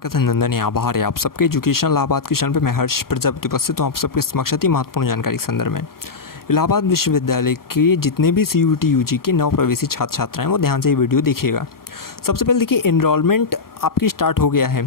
स्वागत है नंदन है, आभार है आप सबके एजुकेशन इलाहाबाद के चैनल पे। मैं हर्ष प्रजापति उपस्थित हूँ आप सबके समक्ष अति महत्वपूर्ण जानकारी के संदर्भ में। इलाहाबाद विश्वविद्यालय के जितने भी CUET UG के नव प्रवेशी छात्र छात्राएं वो ध्यान से ये वीडियो देखिएगा। सबसे पहले देखिए, एनरोलमेंट आपकी स्टार्ट हो गया है,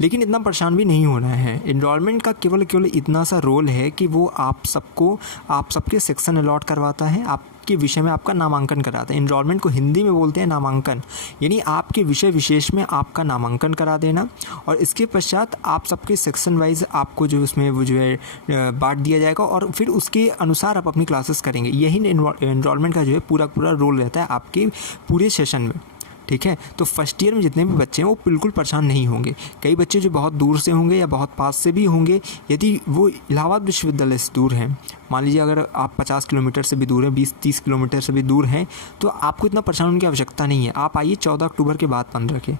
लेकिन इतना परेशान भी नहीं होना है। एनरोलमेंट का केवल इतना सा रोल है कि वो आप सबके सेक्शन अलॉट करवाता है, आपके विषय में आपका नामांकन कराता है। एनरोलमेंट को हिंदी में बोलते हैं नामांकन, यानी आपके विषय विशेष में आपका नामांकन करा देना और इसके पश्चात आप सबके सेक्शन वाइज आपको जो उसमें वो जो है बांट दिया जाएगा और फिर उसके अनुसार आप अपनी क्लासेस करेंगे। यही एनरोलमेंट का जो है पूरा रोल रहता है आपके पूरे सेशन में, ठीक है। तो फर्स्ट ईयर में जितने भी बच्चे हैं वो बिल्कुल परेशान नहीं होंगे। कई बच्चे जो बहुत दूर से होंगे या बहुत पास से भी होंगे, यदि वो इलाहाबाद विश्वविद्यालय से दूर हैं, मान लीजिए अगर आप 50 किलोमीटर से भी दूर हैं, 20-30 किलोमीटर से भी दूर हैं, तो आपको इतना परेशान होने की आवश्यकता नहीं है। आप आइए 14 अक्टूबर के बाद 15 के,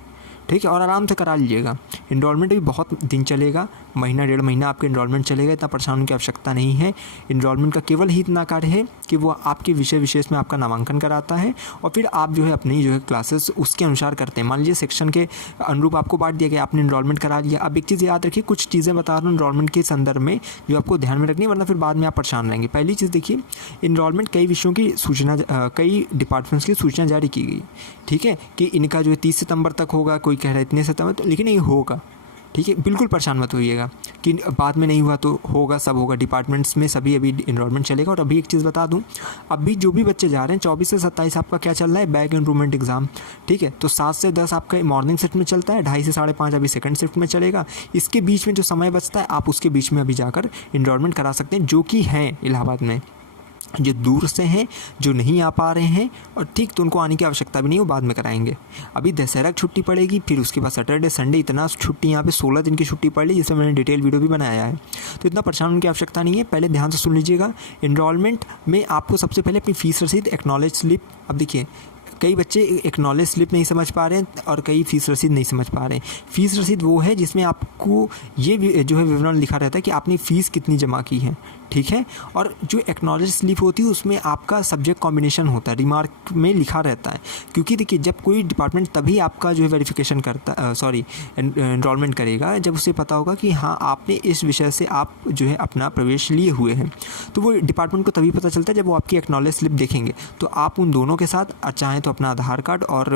ठीक है, और आराम से करा लीजिएगा। एनरोलमेंट भी बहुत दिन चलेगा, महीना 1.5 महीना आपका एनरोलमेंट चलेगा, इतना परेशान होने की आवश्यकता नहीं है। एनरोलमेंट का केवल ही इतना कार्य है कि वो आपके विषय विशेष में आपका नामांकन कराता है और फिर आप जो है अपनी जो है क्लासेस उसके अनुसार करते हैं। मान लीजिए सेक्शन के अनुरूप आपको बांट दिया गया, आपने एनरोलमेंट करा लिया। अब एक चीज़ याद रखिए, कुछ चीज़ें बता रहा हूँ एनरोलमेंट के संदर्भ में जो आपको ध्यान में रखनी है, वरना फिर बाद में आप परेशान रहेंगे। पहली चीज़ देखिए, एनरोलमेंट कई विषयों की सूचना, कई डिपार्टमेंट्स की सूचना जारी की गई, ठीक है, कि इनका जो है 30 सितंबर तक होगा, कोई कह रहा है इतने सितंबर, तो लेकिन ये होगा, ठीक है। बिल्कुल परेशान मत होइएगा कि बाद में नहीं हुआ तो होगा, सब होगा। डिपार्टमेंट्स में सभी अभी एनरोलमेंट चलेगा। और अभी एक चीज़ बता दूं, अभी जो भी बच्चे जा रहे हैं 24 से 27 आपका क्या चल रहा है, बैक इम्प्रूवमेंट एग्जाम, ठीक है। तो 7 से 10 आपका मॉर्निंग शिफ्ट में चलता है, 2:30 से 5:30 अभी सेकंड शिफ्ट में चलेगा। इसके बीच में जो समय बचता है आप उसके बीच में अभी जाकर एनरोलमेंट करा सकते हैं, जो कि हैं इलाहाबाद में। जो दूर से हैं, जो नहीं आ पा रहे हैं और ठीक, तो उनको आने की आवश्यकता भी नहीं, वो बाद में कराएंगे। अभी दशहरा की छुट्टी पड़ेगी, फिर उसके बाद सैटरडे संडे, इतना छुट्टी यहाँ पे 16 दिन की छुट्टी पड़ ली, जिसमें मैंने डिटेल वीडियो भी बनाया है। तो इतना परेशान होने की आवश्यकता नहीं है। पहले ध्यान से सुन लीजिएगा, एनरोलमेंट में आपको सबसे पहले अपनी फ़ीस रसीद, एक्नॉलेज स्लिप। अब देखिए, कई बच्चे एक्नॉलेज स्लिप नहीं समझ पा रहे हैं और कई फ़ीस रसीद नहीं समझ पा रहे हैं। फ़ीस रसीद वो है जिसमें आपको ये जो है विवरण लिखा रहता है कि आपने फ़ीस कितनी जमा की है, ठीक है। और जो एक्नॉलेज स्लिप होती है उसमें आपका सब्जेक्ट कॉम्बिनेशन होता है, रिमार्क में लिखा रहता है। क्योंकि देखिए, जब कोई डिपार्टमेंट तभी आपका जो है वेरिफिकेशन करता एनरोलमेंट करेगा जब उसे पता होगा कि हाँ आपने इस विषय से आप जो है अपना प्रवेश लिए हुए हैं। तो वो डिपार्टमेंट को तभी पता चलता है जब वो आपकी एक्नॉलेज स्लिप देखेंगे। तो आप उन दोनों के साथ चाहें तो अपना आधार कार्ड और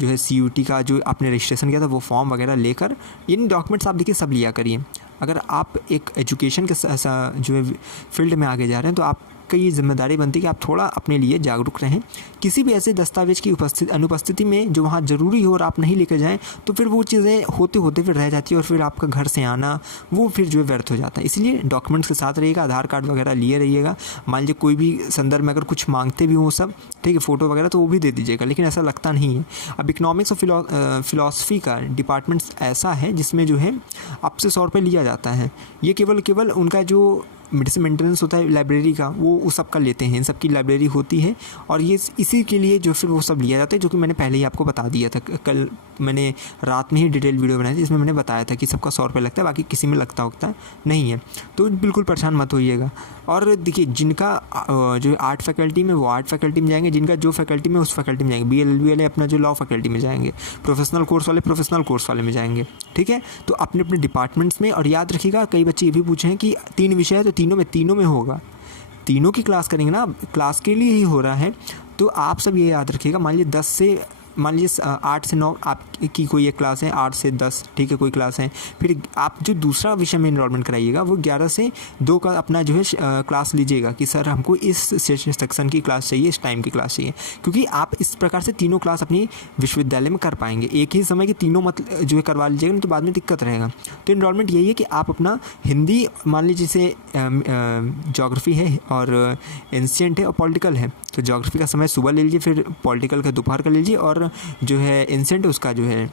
जो है CUET का जो आपने रजिस्ट्रेशन किया था वो फॉर्म वगैरह लेकर, इन डॉक्यूमेंट्स आप देखिए सब लिया करिए। अगर आप एक एजुकेशन के जो है फील्ड में आगे जा रहे हैं तो आपकी ये जिम्मेदारी बनती है कि आप थोड़ा अपने लिए जागरूक रहें। किसी भी ऐसे दस्तावेज की अनुपस्थिति में जो वहाँ ज़रूरी हो और आप नहीं लेकर जाएं, तो फिर वो चीज़ें होते होते फिर रह जाती है और फिर आपका घर से आना वो फिर जो है व्यर्थ हो जाता है। इसलिए डॉक्यूमेंट्स के साथ रहिएगा, आधार कार्ड वगैरह लिए रहिएगा। मान लीजिए कोई भी संदर्भ में अगर कुछ मांगते भी हों सब, ठीक है, फ़ोटो वगैरह, तो वो भी दे दीजिएगा, लेकिन ऐसा लगता नहीं है। अब इकोनॉमिक्स और फिलॉसफी का डिपार्टमेंट्स ऐसा है जिसमें जो है आपसे 100 रुपये लिया जाता है। ये केवल उनका जो मेडिसिन मेंटेनेंस होता है लाइब्रेरी का, वो सब का लेते हैं, इन सब की लाइब्रेरी होती है और ये इसी के लिए जो फिर वो सब लिया जाता है, जो कि मैंने पहले ही आपको बता दिया था। कल मैंने रात में ही डिटेल वीडियो बनाई थी, इसमें मैंने बताया था कि सबका 100 रुपये लगता है, बाकी किसी में लगता नहीं है। तो बिल्कुल परेशान मत होइएगा। और देखिए, जिनका जो आर्ट फैकल्टी में वो आर्ट फैकल्टी में जाएंगे, जिनका जो फैकल्टी में उस फैकल्टी में जाएंगे। BL वाले अपना जो लॉ फैकल्टी में जाएंगे, प्रोफेशनल कोर्स वाले प्रोफेशनल कोर्स वाले में जाएंगे, ठीक है। तो अपने अपने डिपार्टमेंट्स में, और याद रखिएगा, कई बच्चे ये भी पूछे हैं कि 3 विषय है तो तीनों में होगा, तीनों की क्लास करेंगे ना, क्लास के लिए ही हो रहा है। तो आप सब ये याद रखिएगा, मान लीजिए 8 से 9 आपकी कोई एक क्लास है, 8 से 10, ठीक है, कोई क्लास है। फिर आप जो दूसरा विषय में एनरोलमेंट कराइएगा वो 11 से 2 का अपना जो है क्लास लीजिएगा कि सर हमको इस सेक्शन की क्लास चाहिए, इस टाइम की क्लास चाहिए। क्योंकि आप इस प्रकार से तीनों क्लास अपनी विश्वविद्यालय में कर पाएंगे। एक ही समय की तीनों जो है करवा लीजिएगा, नहीं तो बाद में दिक्कत रहेगा। तो एनरोलमेंट यही है कि आप अपना हिंदी, मान लीजिए जैसे ज्योग्राफी है और एंशिएंट है और पॉलिटिकल है, तो ज्योग्राफी का समय सुबह ले लीजिए, फिर पॉलिटिकल का दोपहर का ले लीजिए और जो है एंशिएंट उसका जो है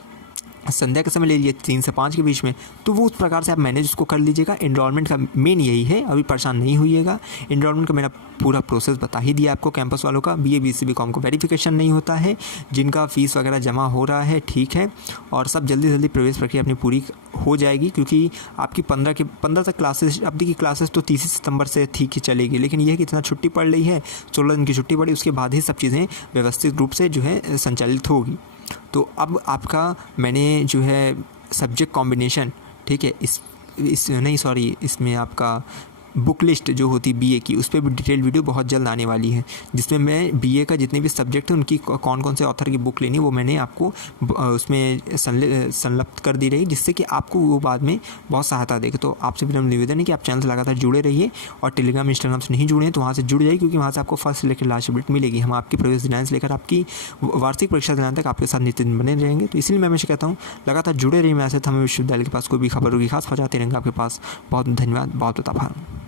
संध्या का समय ले लीजिए 3 से 5 के बीच में। तो वो उस प्रकार से आप मैनेज उसको कर लीजिएगा। एनरोलमेंट का मेन यही है, अभी परेशान नहीं होइएगा। एनरोलमेंट का मैंने पूरा प्रोसेस बता ही दिया आपको। कैंपस वालों का BA BSc BCom को वेरिफिकेशन नहीं होता है, जिनका फ़ीस वगैरह जमा हो रहा है, ठीक है, और सब जल्दी प्रवेश प्रक्रिया अपनी पूरी हो जाएगी। क्योंकि आपकी 15 तक क्लासेस, अब देखिए क्लासेस तो 30 सितंबर से ठीक ही चलेगी, लेकिन यह है कि इतना छुट्टी पड़ रही है, 16 दिन की छुट्टी पड़ी, उसके बाद ही सब चीज़ें व्यवस्थित रूप से जो है संचालित होगी। तो अब आपका मैंने जो है सब्जेक्ट कॉम्बिनेशन, ठीक है, इस नहीं सॉरी, इसमें आपका बुक लिस्ट जो होती है बीए की, उस पर भी डिटेल वीडियो बहुत जल्द आने वाली है, जिसमें मैं बीए का जितने भी सब्जेक्ट हैं उनकी कौन कौन से ऑथर की बुक लेनी है वो मैंने आपको उसमें संलग्न कर दी रही, जिससे कि आपको वो बाद में बहुत सहायता देगा। तो आपसे विनम्र निवेदन है कि आप चैनल से लगातार जुड़े रहिए, और टेलीग्राम इंस्टाग्राम से नहीं जुड़े हैं तो वहाँ से जुड़ जाइए, क्योंकि वहाँ से आपको फर्स्ट से लेकर लास्ट अपडेट मिलेगी। हम आपकी प्रवेश दिनांक से लेकर आपकी वार्षिक परीक्षा दिनांक तक आपके साथ नित्य बने रहेंगे। तो इसलिए मैं हमेशा कहता हूँ लगातार जुड़े रहिए। मैं ऐसे हमें विश्वविद्यालय के पास कोई भी खबर होगी खास पहुँचाते रहेंगे आपके पास। बहुत धन्यवाद, बहुत आभार।